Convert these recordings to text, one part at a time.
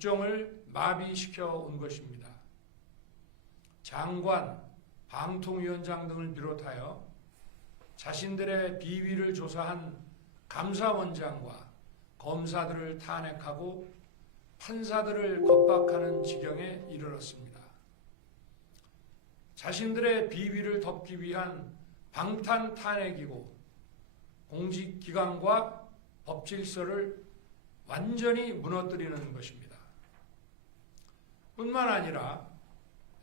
국정을 마비시켜 온 것입니다. 장관, 방통위원장 등을 비롯하여 자신들의 비위를 조사한 감사원장과 검사들을 탄핵하고 판사들을 겁박하는 지경에 이르렀습니다. 자신들의 비위를 덮기 위한 방탄 탄핵이고 공직기관과 법질서를 완전히 무너뜨리는 것입니다. 뿐만 아니라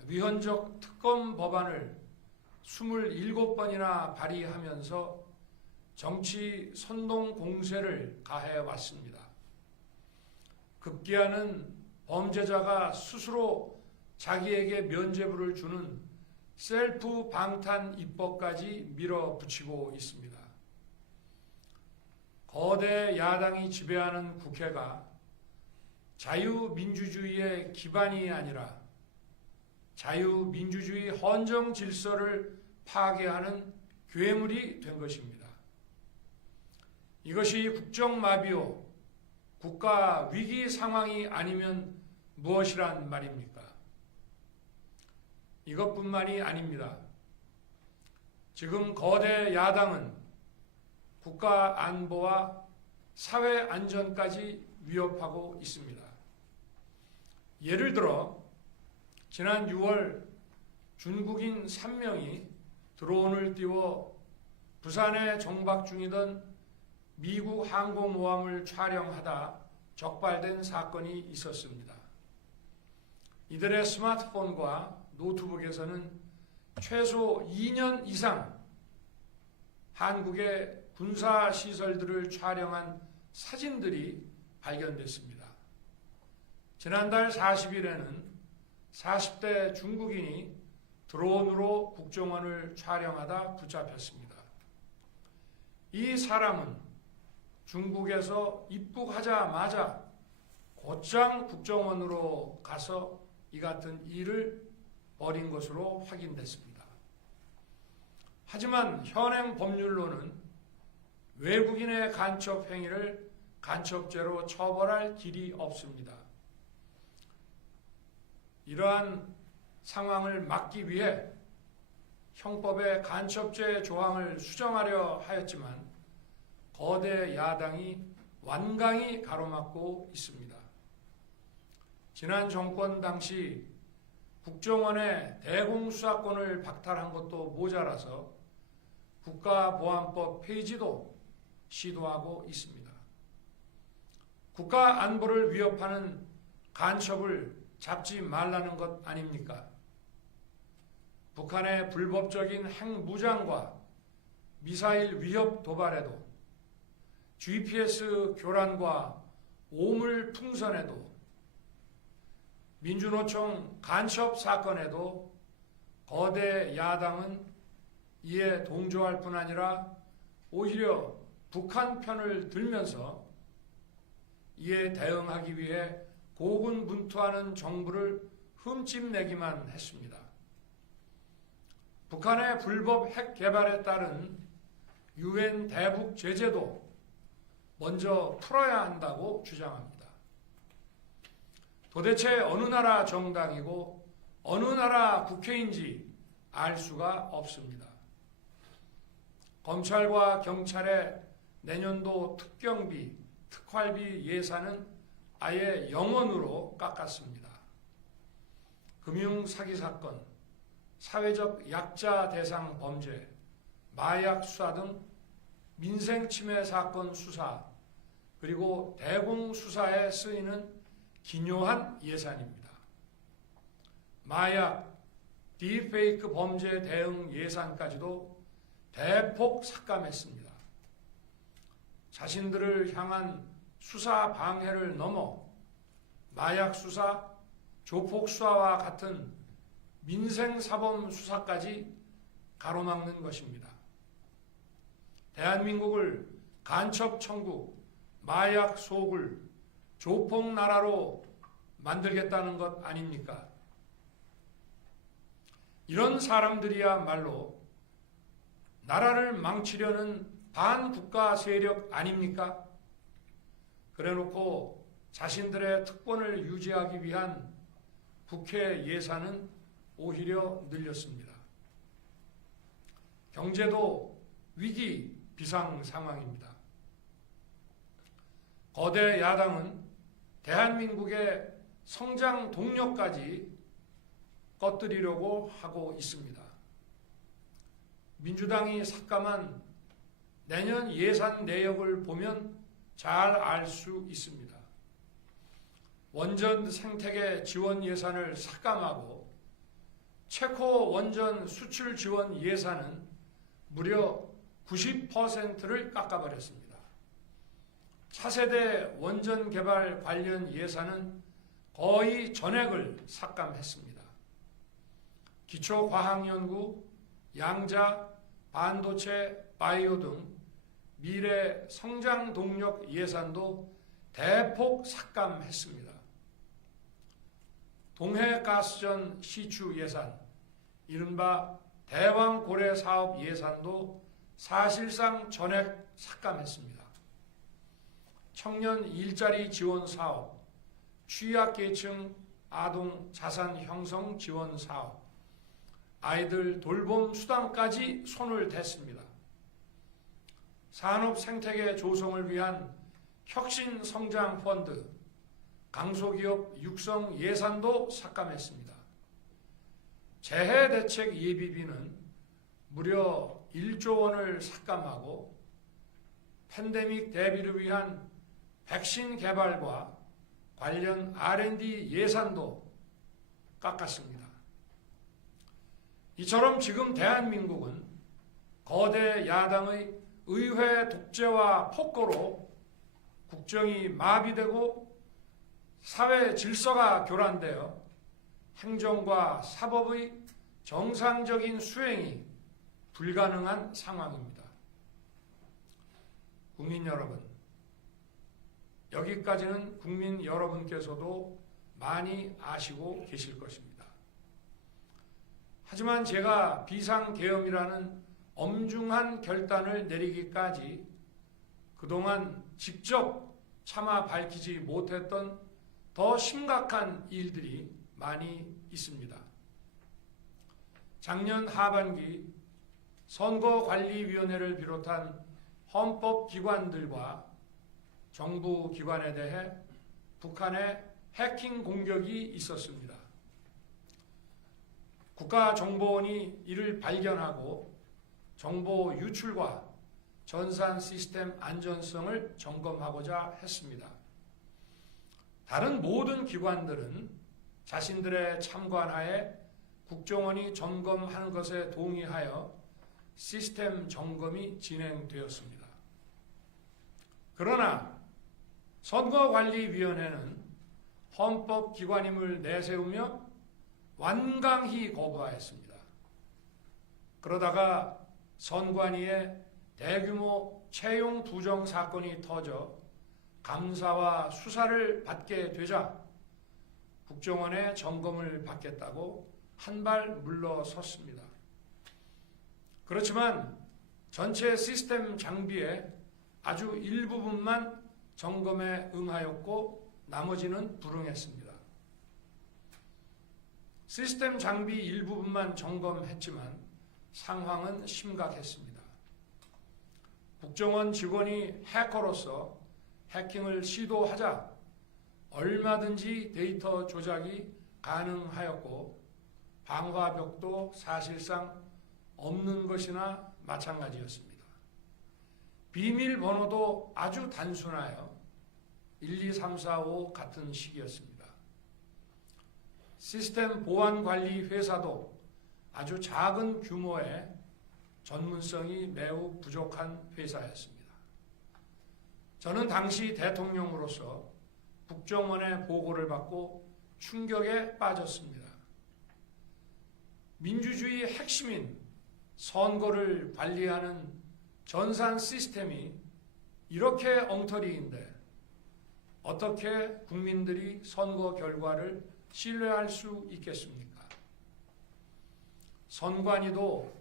위헌적 특검 법안을 27번이나 발의하면서 정치 선동 공세를 가해왔습니다. 급기야는 범죄자가 스스로 자기에게 면죄부를 주는 셀프 방탄 입법까지 밀어붙이고 있습니다. 거대 야당이 지배하는 국회가 자유민주주의의 기반이 아니라 자유민주주의 헌정 질서를 파괴하는 괴물이 된 것입니다. 이것이 국정마비요, 국가 위기 상황이 아니면 무엇이란 말입니까? 이것뿐만이 아닙니다. 지금 거대 야당은 국가 안보와 사회 안전까지 위협하고 있습니다. 예를 들어 지난 6월 중국인 3명이 드론을 띄워 부산에 정박 중이던 미국 항공모함을 촬영하다 적발된 사건이 있었습니다. 이들의 스마트폰과 노트북에서는 최소 2년 이상 한국의 군사시설들을 촬영한 사진들이 발견됐습니다. 지난달 40일에는 40대 중국인이 드론으로 국정원을 촬영하다 붙잡혔습니다. 이 사람은 중국에서 입국하자마자 곧장 국정원으로 가서 이 같은 일을 벌인 것으로 확인됐습니다. 하지만 현행 법률로는 외국인의 간첩 행위를 간첩죄로 처벌할 길이 없습니다. 이러한 상황을 막기 위해 형법의 간첩죄 조항을 수정하려 하였지만 거대 야당이 완강히 가로막고 있습니다. 지난 정권 당시 국정원의 대공수사권을 박탈한 것도 모자라서 국가보안법 폐지도 시도하고 있습니다. 국가 안보를 위협하는 간첩을 잡지 말라는 것 아닙니까? 북한의 불법적인 핵무장과 미사일 위협 도발에도 GPS 교란과 오물 풍선에도 민주노총 간첩 사건에도 거대 야당은 이에 동조할 뿐 아니라 오히려 북한 편을 들면서 이에 대응하기 위해 고군분투하는 정부를 흠집내기만 했습니다. 북한의 불법 핵 개발에 따른 유엔 대북 제재도 먼저 풀어야 한다고 주장합니다. 도대체 어느 나라 정당이고 어느 나라 국회인지 알 수가 없습니다. 검찰과 경찰의 내년도 특경비, 특활비 예산은 아예 0원으로 깎았습니다. 금융사기 사건, 사회적 약자 대상 범죄, 마약 수사 등 민생침해 사건 수사, 그리고 대공수사에 쓰이는 기묘한 예산입니다. 마약, 딥페이크 범죄 대응 예산까지도 대폭 삭감했습니다. 자신들을 향한 수사 방해를 넘어 마약 수사, 조폭 수사와 같은 민생사범 수사까지 가로막는 것입니다. 대한민국을 간첩 천국, 마약 소굴, 조폭 나라로 만들겠다는 것 아닙니까? 이런 사람들이야말로 나라를 망치려는 반국가 세력 아닙니까? 그래놓고 자신들의 특권을 유지하기 위한 국회 예산은 오히려 늘렸습니다. 경제도 위기 비상 상황입니다. 거대 야당은 대한민국의 성장 동력까지 꺼뜨리려고 하고 있습니다. 민주당이 삭감한 내년 예산 내역을 보면 잘 알 수 있습니다. 원전 생태계 지원 예산을 삭감하고 체코 원전 수출 지원 예산은 무려 90%를 깎아버렸습니다. 차세대 원전 개발 관련 예산은 거의 전액을 삭감했습니다. 기초과학연구, 양자, 반도체, 바이오 등 미래 성장 동력 예산도 대폭 삭감했습니다. 동해가스전 시추 예산, 이른바 대왕고래 사업 예산도 사실상 전액 삭감했습니다. 청년 일자리 지원 사업, 취약계층 아동 자산 형성 지원 사업, 아이들 돌봄 수당까지 손을 댔습니다. 산업 생태계 조성을 위한 혁신 성장 펀드, 강소기업 육성 예산도 삭감했습니다. 재해대책 예비비는 무려 1조 원을 삭감하고 팬데믹 대비를 위한 백신 개발과 관련 R&D 예산도 깎았습니다. 이처럼 지금 대한민국은 거대 야당의 의회 독재와 폭거로 국정이 마비되고 사회 질서가 교란되어 행정과 사법의 정상적인 수행이 불가능한 상황입니다. 국민 여러분, 여기까지는 국민 여러분께서도 많이 아시고 계실 것입니다. 하지만 제가 비상계엄이라는 엄중한 결단을 내리기까지 그동안 직접 차마 밝히지 못했던 더 심각한 일들이 많이 있습니다. 작년 하반기 선거관리위원회를 비롯한 헌법기관들과 정부기관에 대해 북한의 해킹 공격이 있었습니다. 국가정보원이 이를 발견하고 정보 유출과 전산 시스템 안전성을 점검하고자 했습니다. 다른 모든 기관들은 자신들의 참관하에 국정원이 점검하는 것에 동의하여 시스템 점검이 진행되었습니다. 그러나 선거관리위원회는 헌법기관임을 내세우며 완강히 거부하였습니다. 그러다가 선관위에 대규모 채용 부정 사건이 터져 감사와 수사를 받게 되자 국정원의 점검을 받겠다고 한 발 물러섰습니다. 그렇지만 전체 시스템 장비의 아주 일부분만 점검에 응하였고 나머지는 불응했습니다. 시스템 장비 일부분만 점검했지만 상황은 심각했습니다. 국정원 직원이 해커로서 해킹을 시도하자 얼마든지 데이터 조작이 가능하였고 방화벽도 사실상 없는 것이나 마찬가지였습니다. 비밀번호도 아주 단순하여 1, 2, 3, 4, 5 같은 식이었습니다. 시스템 보안관리 회사도 아주 작은 규모의 전문성이 매우 부족한 회사였습니다. 저는 당시 대통령으로서 국정원의 보고를 받고 충격에 빠졌습니다. 민주주의의 핵심인 선거를 관리하는 전산 시스템이 이렇게 엉터리인데 어떻게 국민들이 선거 결과를 신뢰할 수 있겠습니까? 선관위도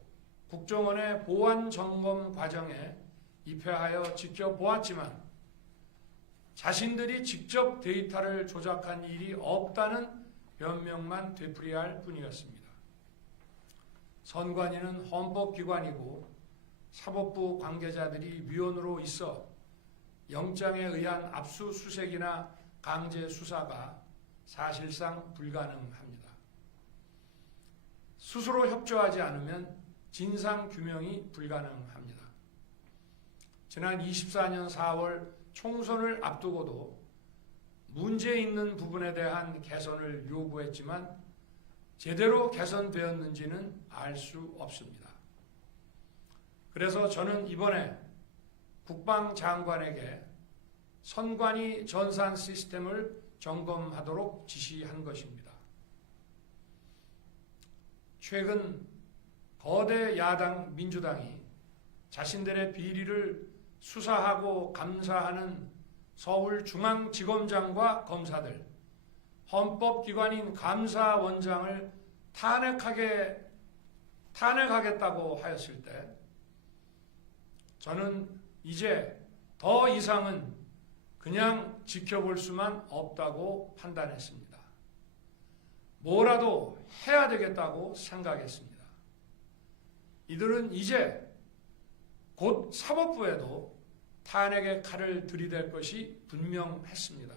국정원의 보안 점검 과정에 입회하여 지켜보았지만 자신들이 직접 데이터를 조작한 일이 없다는 변명만 되풀이할 뿐이었습니다. 선관위는 헌법기관이고 사법부 관계자들이 위원으로 있어 영장에 의한 압수수색이나 강제 수사가 사실상 불가능합니다. 스스로 협조하지 않으면 진상규명이 불가능합니다. 지난 24년 4월 총선을 앞두고도 문제 있는 부분에 대한 개선을 요구했지만 제대로 개선되었는지는 알 수 없습니다. 그래서 저는 이번에 국방장관에게 선관위 전산 시스템을 점검하도록 지시한 것입니다. 최근 거대 야당 민주당이 자신들의 비리를 수사하고 감사하는 서울중앙지검장과 검사들, 헌법기관인 감사원장을 탄핵하겠다고 하였을 때 저는 이제 더 이상은 그냥 지켜볼 수만 없다고 판단했습니다. 뭐라도 해야 되겠다고 생각했습니다. 이들은 이제 곧 사법부에도 탄핵의 칼을 들이댈 것이 분명했습니다.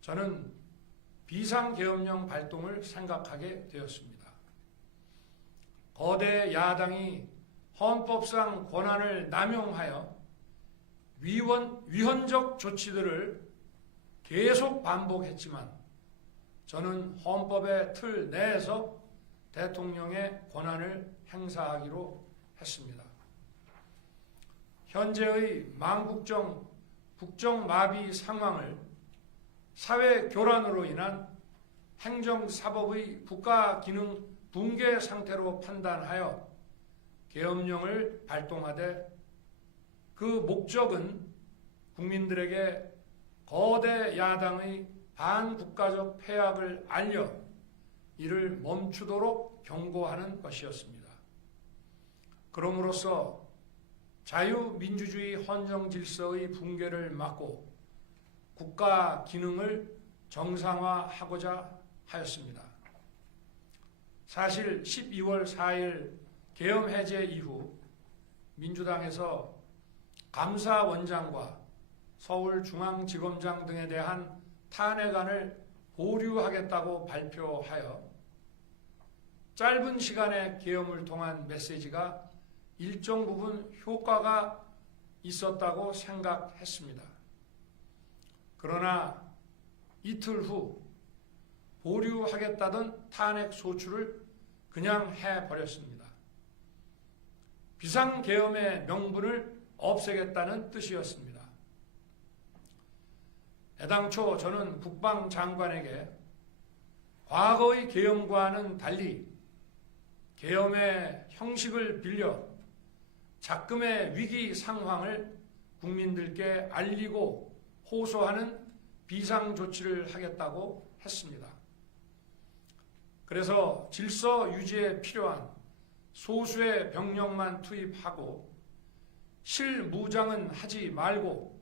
저는 비상계엄령 발동을 생각하게 되었습니다. 거대 야당이 헌법상 권한을 남용하여 위헌적 조치들을 계속 반복했지만 저는 헌법의 틀 내에서 대통령의 권한을 행사하기로 했습니다. 현재의 망국정 국정마비 상황을 사회 교란으로 인한 행정사법의 국가기능 붕괴 상태로 판단하여 계엄령을 발동하되 그 목적은 국민들에게 거대 야당의 반국가적 폐악을 알려 이를 멈추도록 경고하는 것이었습니다. 그럼으로써 자유민주주의 헌정질서의 붕괴를 막고 국가 기능을 정상화하고자 하였습니다. 사실 12월 4일 계엄 해제 이후 민주당에서 감사원장과 서울중앙지검장 등에 대한 탄핵안을 보류하겠다고 발표하여 짧은 시간의 계엄을 통한 메시지가 일정 부분 효과가 있었다고 생각했습니다. 그러나 이틀 후 보류하겠다던 탄핵 소추를 그냥 해버렸습니다. 비상계엄의 명분을 없애겠다는 뜻이었습니다. 애당초 저는 국방장관에게 과거의 계엄과는 달리 계엄의 형식을 빌려 작금의 위기 상황을 국민들께 알리고 호소하는 비상조치를 하겠다고 했습니다. 그래서 질서 유지에 필요한 소수의 병력만 투입하고 실무장은 하지 말고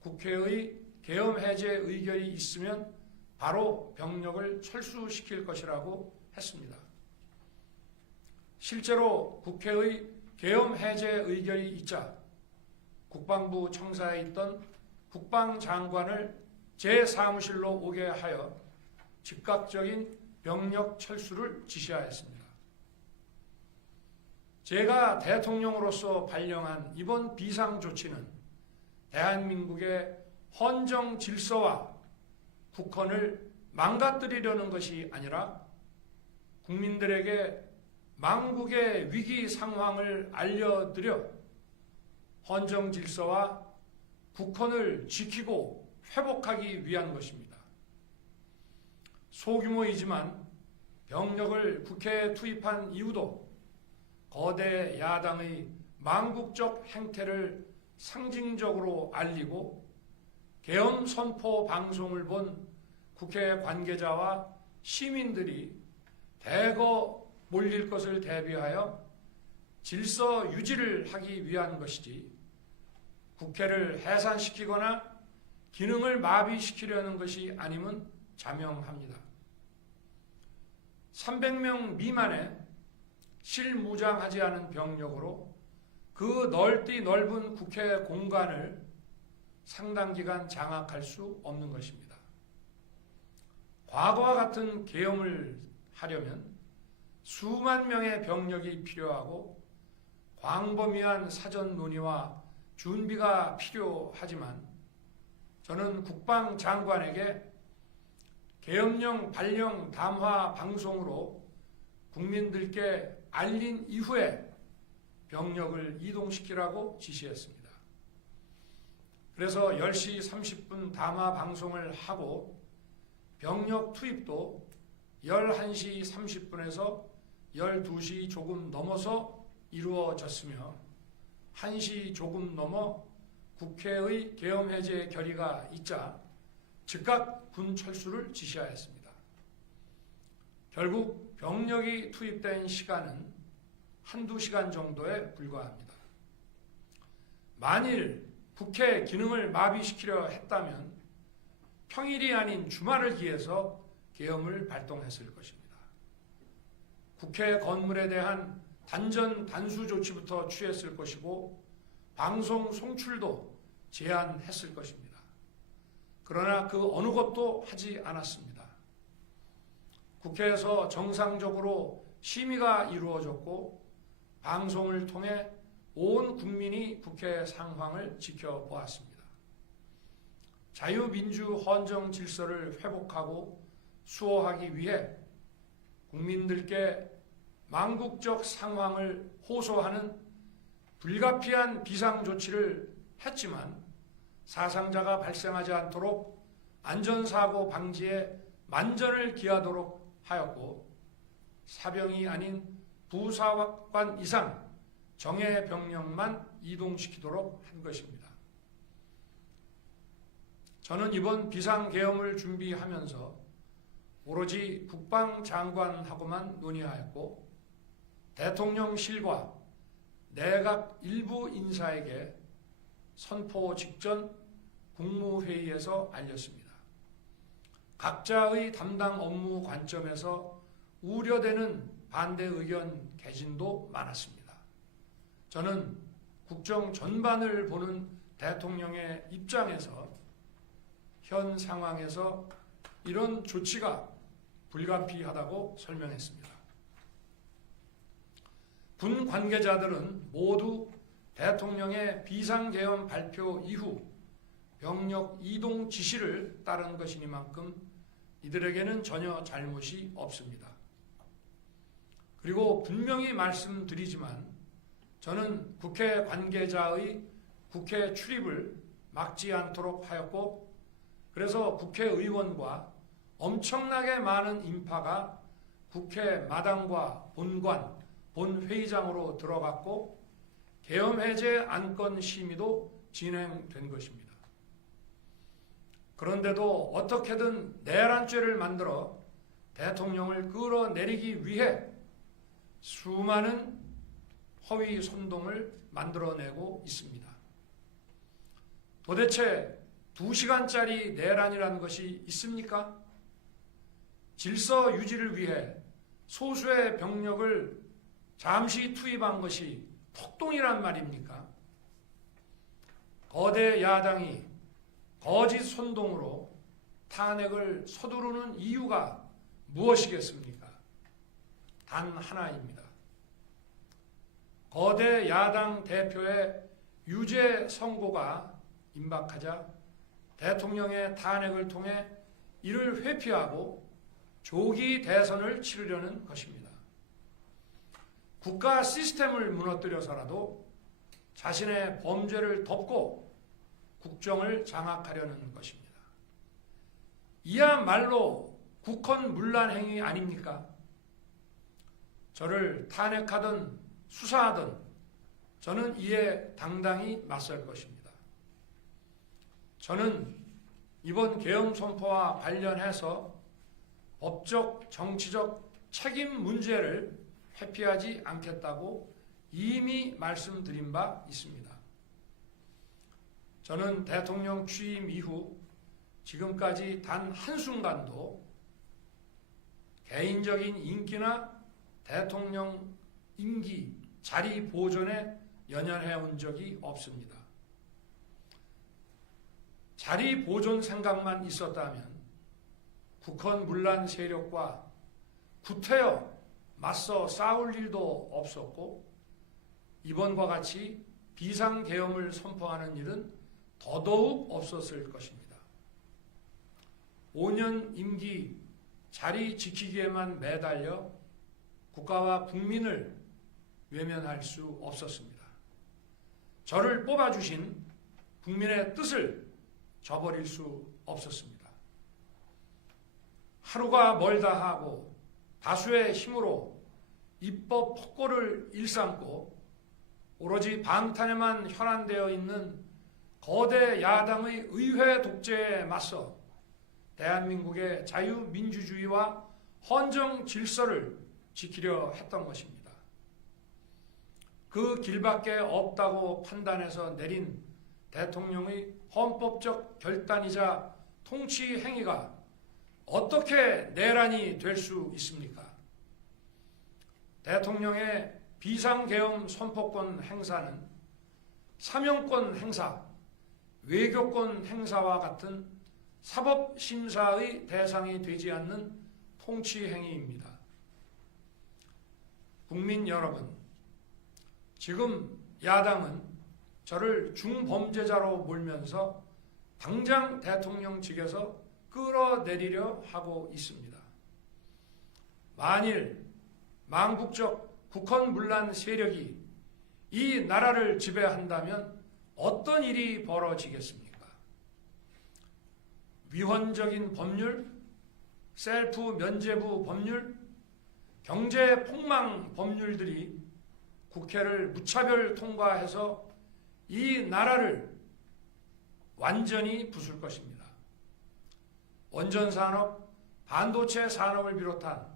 국회의 계엄 해제 의결이 있으면 바로 병력을 철수시킬 것이라고 했습니다. 실제로 국회의 계엄 해제 의결이 있자 국방부 청사에 있던 국방장관을 제 사무실로 오게 하여 즉각적인 병력 철수를 지시하였습니다. 제가 대통령으로서 발령한 이번 비상조치는 대한민국의 헌정 질서와 국헌을 망가뜨리려는 것이 아니라 국민들에게 망국의 위기 상황을 알려드려 헌정 질서와 국헌을 지키고 회복하기 위한 것입니다. 소규모이지만 병력을 국회에 투입한 이유도 거대 야당의 망국적 행태를 상징적으로 알리고 계엄 선포 방송을 본 국회 관계자와 시민들이 대거 몰릴 것을 대비하여 질서 유지를 하기 위한 것이지 국회를 해산시키거나 기능을 마비시키려는 것이 아님은 자명합니다. 300명 미만의 실무장하지 않은 병력으로 그 넓은 국회 공간을 상당 기간 장악할 수 없는 것입니다. 과거와 같은 계엄을 하려면 수만 명의 병력이 필요하고 광범위한 사전 논의와 준비가 필요하지만 저는 국방장관에게 계엄령 발령 담화 방송으로 국민들께 알린 이후에 병력을 이동시키라고 지시했습니다. 그래서 10시 30분 담화 방송을 하고 병력 투입도 11시 30분에서 12시 조금 넘어서 이루어졌으며 1시 조금 넘어 국회의 계엄 해제 결의가 있자 즉각 군 철수를 지시하였습니다. 결국 병력이 투입된 시간은 한두 시간 정도에 불과합니다. 만일 국회 기능을 마비시키려 했다면 평일이 아닌 주말을 기해서 계엄을 발동했을 것입니다. 국회 건물에 대한 단전 단수 조치부터 취했을 것이고 방송 송출도 제한했을 것입니다. 그러나 그 어느 것도 하지 않았습니다. 국회에서 정상적으로 심의가 이루어졌고 방송을 통해 온 국민이 국회 상황을 지켜보았습니다. 자유민주 헌정 질서를 회복하고 수호하기 위해 국민들께 망국적 상황을 호소하는 불가피한 비상조치를 했지만 사상자가 발생하지 않도록 안전사고 방지에 만전을 기하도록 하였고 사병이 아닌 부사관 이상 정예 병력만 이동시키도록 한 것입니다. 저는 이번 비상계엄을 준비하면서 오로지 국방장관하고만 논의하였고 대통령실과 내각 일부 인사에게 선포 직전 국무회의에서 알렸습니다. 각자의 담당 업무 관점에서 우려되는 반대 의견 개진도 많았습니다. 저는 국정 전반을 보는 대통령의 입장에서 현 상황에서 이런 조치가 불가피하다고 설명했습니다. 군 관계자들은 모두 대통령의 비상계엄 발표 이후 병력 이동 지시를 따른 것이니만큼 이들에게는 전혀 잘못이 없습니다. 그리고 분명히 말씀드리지만 저는 국회 관계자의 국회 출입을 막지 않도록 하였고 그래서 국회의원과 엄청나게 많은 인파가 국회 마당과 본관, 본회의장으로 들어갔고 계엄 해제 안건 심의도 진행된 것입니다. 그런데도 어떻게든 내란죄를 만들어 대통령을 끌어내리기 위해 수많은 허위 선동을 만들어내고 있습니다. 도대체 2시간짜리 내란이라는 것이 있습니까? 질서 유지를 위해 소수의 병력을 잠시 투입한 것이 폭동이란 말입니까? 거대 야당이 거짓 선동으로 탄핵을 서두르는 이유가 무엇이겠습니까? 단 하나입니다. 거대 야당 대표의 유죄 선고가 임박하자 대통령의 탄핵을 통해 이를 회피하고 조기 대선을 치르려는 것입니다. 국가 시스템을 무너뜨려서라도 자신의 범죄를 덮고 국정을 장악하려는 것입니다. 이야말로 국헌문란 행위 아닙니까? 저를 탄핵하든 수사하든 저는 이에 당당히 맞설 것입니다. 저는 이번 계엄 선포와 관련해서 법적, 정치적 책임 문제를 회피하지 않겠다고 이미 말씀드린 바 있습니다. 저는 대통령 취임 이후 지금까지 단 한순간도 개인적인 인기나 대통령 임기 자리 보존에 연연해 온 적이 없습니다. 자리 보존 생각만 있었다면 북한 문란 세력과 구태여 맞서 싸울 일도 없었고 이번과 같이 비상계엄을 선포하는 일은 더더욱 없었을 것입니다. 5년 임기 자리 지키기에만 매달려 국가와 국민을 외면할 수 없었습니다. 저를 뽑아주신 국민의 뜻을 저버릴 수 없었습니다. 하루가 멀다 하고 다수의 힘으로 입법 폭고를 일삼고 오로지 방탄에만 혈안되어 있는 거대 야당의 의회 독재에 맞서 대한민국의 자유민주주의와 헌정 질서를 지키려 했던 것입니다. 그 길밖에 없다고 판단해서 내린 대통령의 헌법적 결단이자 통치 행위가 어떻게 내란이 될 수 있습니까? 대통령의 비상계엄 선포권 행사는 사명권 행사, 외교권 행사와 같은 사법심사의 대상이 되지 않는 통치 행위입니다. 국민 여러분, 지금 야당은 저를 중범죄자로 몰면서 당장 대통령직에서 끌어내리려 하고 있습니다. 만일 망국적 국헌 문란 세력이 이 나라를 지배한다면 어떤 일이 벌어지겠습니까? 위헌적인 법률, 셀프 면죄부 법률, 경제 폭망 법률들이 국회를 무차별 통과해서 이 나라를 완전히 부술 것입니다. 원전산업, 반도체 산업을 비롯한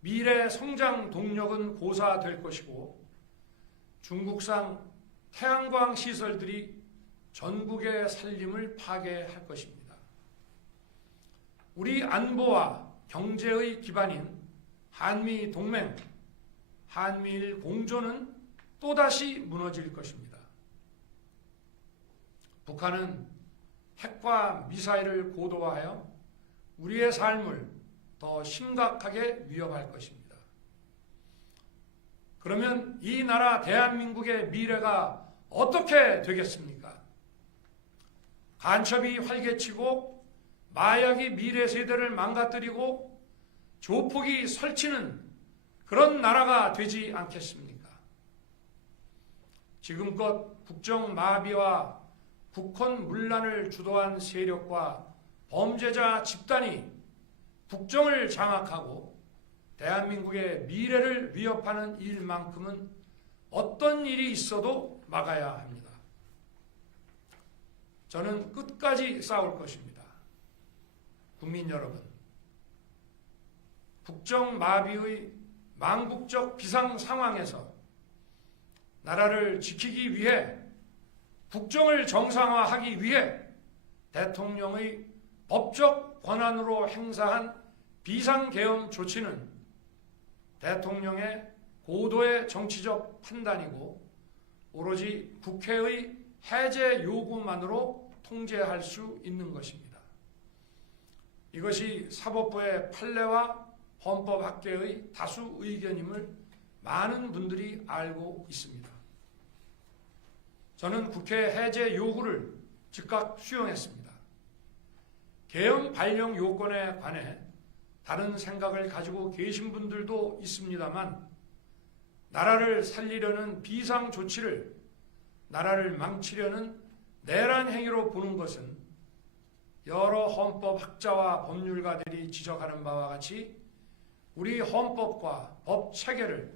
미래 성장 동력은 고사될 것이고 중국산 태양광 시설들이 전국의 살림을 파괴할 것입니다. 우리 안보와 경제의 기반인 한미 동맹, 한미일 공조는 또다시 무너질 것입니다. 북한은 핵과 미사일을 고도화하여 우리의 삶을 더 심각하게 위협할 것입니다. 그러면 이 나라 대한민국의 미래가 어떻게 되겠습니까? 간첩이 활개치고 마약이 미래 세대를 망가뜨리고 조폭이 설치는 그런 나라가 되지 않겠습니까? 지금껏 국정 마비와 국헌 문란을 주도한 세력과 범죄자 집단이 국정을 장악하고 대한민국의 미래를 위협하는 일만큼은 어떤 일이 있어도 막아야 합니다. 저는 끝까지 싸울 것입니다. 국민 여러분, 국정 마비의 망국적 비상 상황에서 나라를 지키기 위해 국정을 정상화하기 위해 대통령의 법적 권한으로 행사한 비상계엄 조치는 대통령의 고도의 정치적 판단이고 오로지 국회의 해제 요구만으로 통제할 수 있는 것입니다. 이것이 사법부의 판례와 헌법학계의 다수 의견임을 많은 분들이 알고 있습니다. 저는 국회 해제 요구를 즉각 수용했습니다. 계엄 발령 요건에 관해 다른 생각을 가지고 계신 분들도 있습니다만 나라를 살리려는 비상 조치를 나라를 망치려는 내란 행위로 보는 것은 여러 헌법학자와 법률가들이 지적하는 바와 같이 우리 헌법과 법 체계를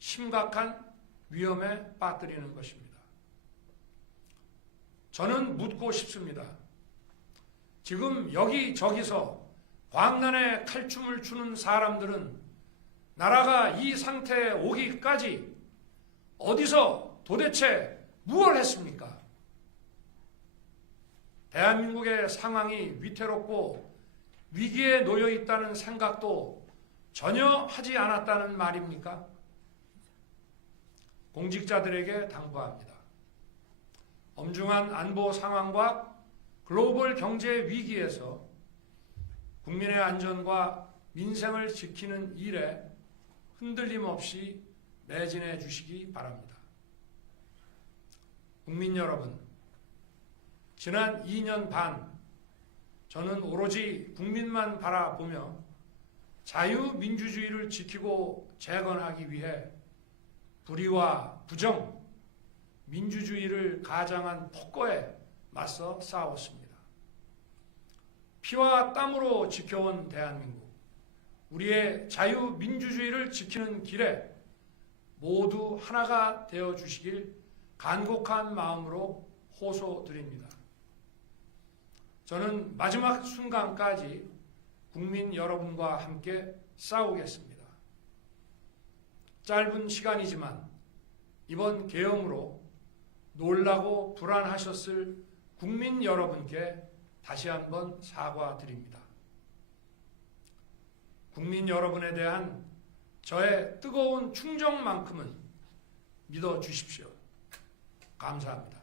심각한 위험에 빠뜨리는 것입니다. 저는 묻고 싶습니다. 지금 여기저기서 광란에 칼춤을 추는 사람들은 나라가 이 상태에 오기까지 어디서 도대체 무엇을 했습니까? 대한민국의 상황이 위태롭고 위기에 놓여 있다는 생각도 전혀 하지 않았다는 말입니까? 공직자들에게 당부합니다. 엄중한 안보 상황과 글로벌 경제 위기에서 국민의 안전과 민생을 지키는 일에 흔들림 없이 매진해 주시기 바랍니다. 국민 여러분, 지난 2년 반 저는 오로지 국민만 바라보며 자유민주주의를 지키고 재건하기 위해 불의와 부정, 민주주의를 가장한 폭거에 맞서 싸웠습니다. 피와 땀으로 지켜온 대한민국, 우리의 자유민주주의를 지키는 길에 모두 하나가 되어주시길 간곡한 마음으로 호소드립니다. 저는 마지막 순간까지 국민 여러분과 함께 싸우겠습니다. 짧은 시간이지만 이번 계엄으로 놀라고 불안하셨을 국민 여러분께 다시 한번 사과드립니다. 국민 여러분에 대한 저의 뜨거운 충정만큼은 믿어주십시오. 감사합니다.